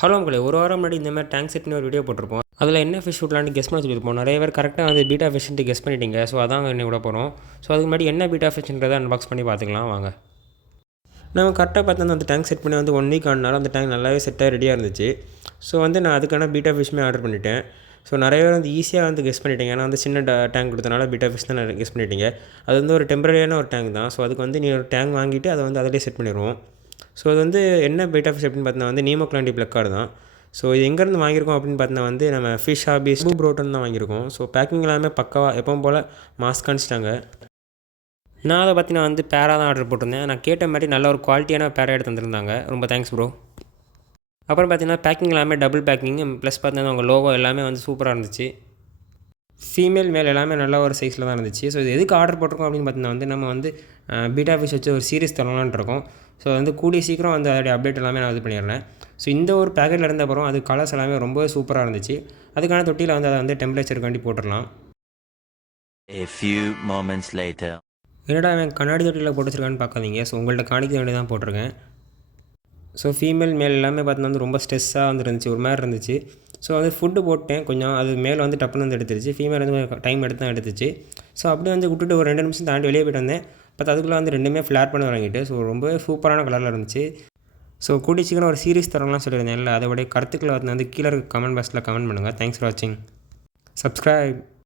Hello மக்களே, ஒரு வாரம் முன்னாடி இந்த மாதிரி டேங்க் செட்னு ஒரு வீடியோ போட்டிருப்போம். அதில் என்ன ஃபிஷ் விடலான்னு கெஸ் பண்ண சொல்லியிருப்போம். நிறைய பேர் கரெக்டாக வந்து பீட்டா ஃபிஷ்ன்ட்டு கெஸ் பண்ணிட்டீங்க. ஸோ அதான் இன்னும் விட போகிறோம். ஸோ அதுக்கு முன்னாடி என்ன பீட்டா ஃபிஷ்ன்றதை அன்பாக்ஸ் பண்ணி பார்த்துக்கலாம் வாங்க. நம்ம கரெக்டாக பார்த்தா அந்த டேங்க் செட் பண்ணி வந்து 1 வீக் ஆனாலும் அந்த டேங்க் நல்லாவே செட்டாக ரெடியாக இருந்துச்சு. ஸோ வந்து நான் அதுக்கான பீட்டா ஃபிஷ்மே ஆர்டர் பண்ணிட்டேன். ஸோ நிறைய பேர் வந்து ஈஸியாக வந்து கெஸ் பண்ணிட்டீங்க. ஏன்னா வந்து சின்ன டேங்க் கொடுத்தனால பீட்டா ஃபிஷ் தான் கெஸ் பண்ணிட்டீங்க. அது வந்து ஒரு டெம்பரரியான ஒரு டேங்க் தான். ஸோ அதுக்கு வந்து நீ ஒரு டேங்க் வாங்கிட்டு அதை வந்து அதிலே செட் பண்ணிடுவோம். ஸோ அது வந்து என்ன பீட்டா ஃபிஷ் அப்படின்னு பார்த்தீங்கன்னா வந்து நீமோக்லாண்டி பிளக்கார்டு தான். ஸோ இது எங்கேருந்து வாங்கியிருக்கோம் அப்படின்னு பார்த்தீங்கன்னா வந்து நம்ம ஃபிஷ் ஹாபீஸ் ப்ரோட்டன் தான் வாங்கியிருக்கோம். ஸோ பேக்கிங் எல்லாமே பக்காவாக எப்பவும் போல் மாஸ்க் அனுப்பிச்சிட்டாங்க. நான் அதை பார்த்தீங்கன்னா வந்து பேரா தான் ஆர்டர் போட்டிருந்தேன். நான் கேட்ட மாதிரி நல்ல ஒரு குவாலிட்டியான பேரா எடுத்து தந்துருந்தாங்க. ரொம்ப தேங்க்ஸ் ப்ரோ. அப்புறம் பார்த்தீங்கன்னா பேக்கிங் எல்லாமே டபுள் பேக்கிங் ப்ளஸ் பார்த்தீங்கன்னா உங்கள் லோகோ எல்லாமே வந்து சூப்பராக இருந்துச்சு. ஃபீமேல் மேல் எல்லாமே நல்ல ஒரு சைஸில் தான் இருந்துச்சு. ஸோ இது எதுக்கு ஆர்டர் போட்டிருக்கோம் அப்படின்னு பார்த்தீங்கன்னா வந்து நம்ம வந்து பீட்டா ஃபிஷ் வச்சு ஒரு சீரிஸ் தரலான்னு இருக்கோம். ஸோ வந்து கூடிய சீக்கிரம் வந்து அதோடைய அப்டேட் எல்லாமே நான் இது பண்ணிடுறேன். ஸோ இந்த ஒரு பேக்கெட்டில் இருந்த அப்புறம் அது கலர்ஸ் எல்லாமே ரொம்ப சூப்பராக இருந்துச்சு. அதுக்கான தொட்டியில் வந்து அதை வந்து டெம்பரேச்சருக்காண்டி போட்டுடலாம். A few moments later. என்னடா அவன் கண்ணாடி தொட்டியில் போட்டு வச்சிருக்கான்னு பார்க்காதீங்க. ஸோ உங்கள்கிட்ட காணிக்க வேண்டிய தான் போட்டிருக்கேன். ஸோ ஃபீமேல் மேல் எல்லாமே பார்த்தீங்கன்னா வந்து ரொம்ப ஸ்ட்ரெஸ்ஸாக வந்து இருந்துச்சு, ஒரு மாதிரி இருந்துச்சு. ஸோ அது ஃபுட்டு போட்டேன் கொஞ்சம், அது மேல் வந்து டப்புன்னு வந்து எடுத்துருச்சு. ஃபீமேல் வந்து டைம் எடுத்து தான் எடுத்துச்சு. ஸோ அப்படியே வந்து விட்டுட்டு ஒரு 2 நிமிஷம் தாண்டி வெளியே போய்ட்டு வந்தேன். பட் அதுக்குள்ளே வந்து ரெண்டுமே ஃப்ளாட் பண்ண தொடங்கிட்டு. ஸோ ரொம்ப சூப்பரான கலரில் இருந்துச்சு. ஸோ கூடிய சீக்கிரம் ஒரு சீரிஸ் தரலாம் சொல்லியிருந்தேன். இல்லை அதோடைய கருத்துக்களை வந்து கீழே இருக்க கமெண்ட் பாக்ஸில் கமெண்ட் பண்ணுங்கள். தேங்க்ஸ் ஃபார் வாட்சிங். சப்ஸ்கிரைப்.